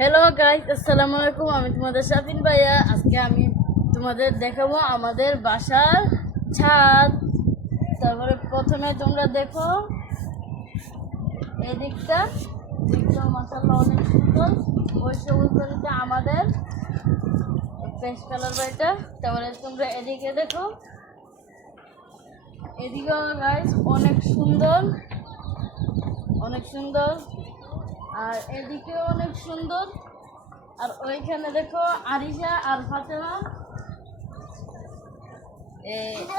Hello guys আসসালামু আলাইকুম। আমি তোমাদের শাফিন ভাইয়া। আজকে আমি তোমাদের দেখাবো আমাদের বাসার ছাদ। তারপরে প্রথমে তোমরা দেখো এদিকটা। দিকটা মাসাল্লাহ অনেক সুন্দর। ওই সবুজ বাড়িটা আমাদের। পেস্ট কালার বাড়িটা তারপরে তোমরা এদিকে দেখো। এদিকেও গাইস অনেক সুন্দর। অনেক সুন্দর। আর এদিকেও অনেক সুন্দর। আর ওইখানে দেখো আরিশা আর ফাতেমা।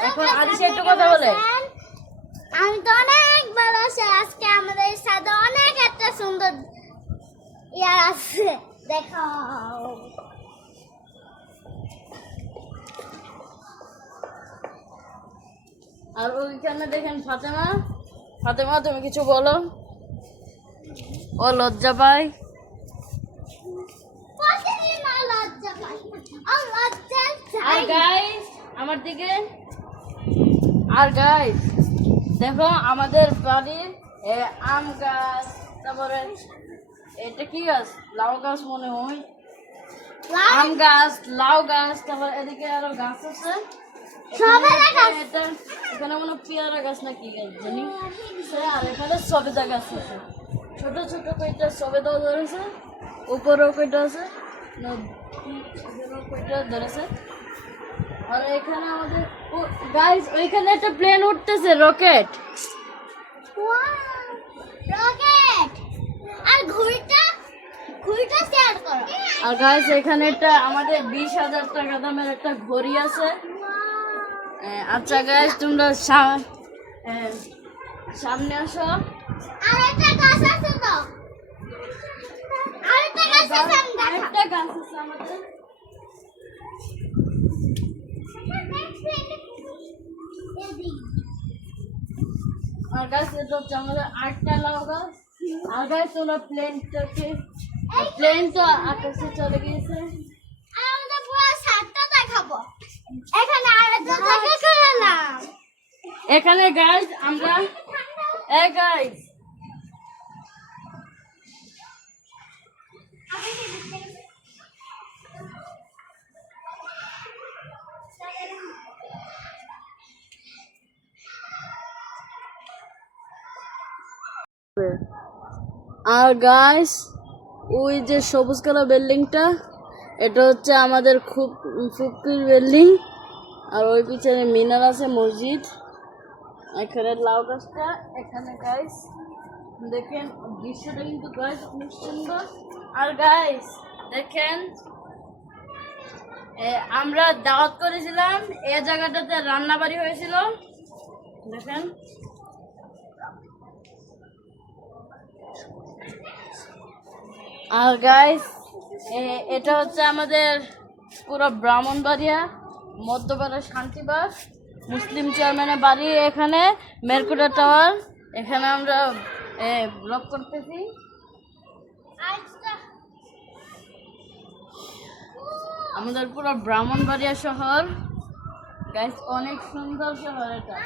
এখন আরিশা একটু কথা বলে। আমি তো অনেক ভালো আছি। আজকে আমাদের সাথে অনেক একটা সুন্দর ইয়ার আছে। দেখো আর ওইখানে দেখেন ফাতেমা। ফাতেমা তুমি কিছু বলো। ও লজ্জা পায়? আর পাই আর গাইস আমার দিকে। আর গাইস দেখো আমাদের বাড়ির আম গাছ তারপরে এটা কি গাছ? লাউ গাছ মনে হয়। আম গাছ লাউ গাছ তারপর এদিকে আরও গাছ আছে। এটা এখানে মনে পেয়ারা গাছ না কি গাছ জানি আর এখানে সবেদা গাছ আছে। ছোট ছোট কয়টা সবেদাও ধরেছে উপরেও কয়টা আছে কয়টা ধরেছে। আর এখানে আমাদের গাইস ওইখানে একটা প্লেন উঠতেছে রকেট রকেট আর ঘুড়িটা ঘুড়িটা শেয়ার করো। আর গাইস এখানে একটা আমাদের বিশ হাজার টাকা দামের একটা ঘড়ি আছে। আচ্ছা গাইস তোমরা সামনে আসো। আর তো আর গাছ গাছ গাছ এটা হচ্ছে আমাদের আটটা লাউ গাছ। আর গাছ তোমরা প্লেনটাকে প্লেন তো আকাশে চলে গিয়েছে। এখানে গাছ আমরা এ গাইস আর গাইস ওই যে সবুজ কালার বিল্ডিংটা এটা হচ্ছে আমাদের খুব ফুপির বিল্ডিং। আর ওই পিছনে মিনার আছে মসজিদ। এখানে লাউ গাছটা এখানে গাইস দেখেন দৃশ্যটা কিন্তু গাইস অনেক সুন্দর। আর গাইস দেখেন এ, আমরা দাওয়াত করেছিলাম এই জায়গাটাতে রান্না বাড়ি হয়েছিল। দেখেন আর গাইস এটা হচ্ছে আমাদের পুরো ব্রাহ্মণবাড়িয়া মধ্যপাড়া শান্তিবাস মুসলিম চেয়ারম্যানের বাড়ি এখানে, মেরকুটা টাওয়ার এখানে আমরা ব্লক করতেছি। আমাদের পুরো ব্রাহ্মণবাড়িয়া শহর গাইস অনেক সুন্দর শহর এটা।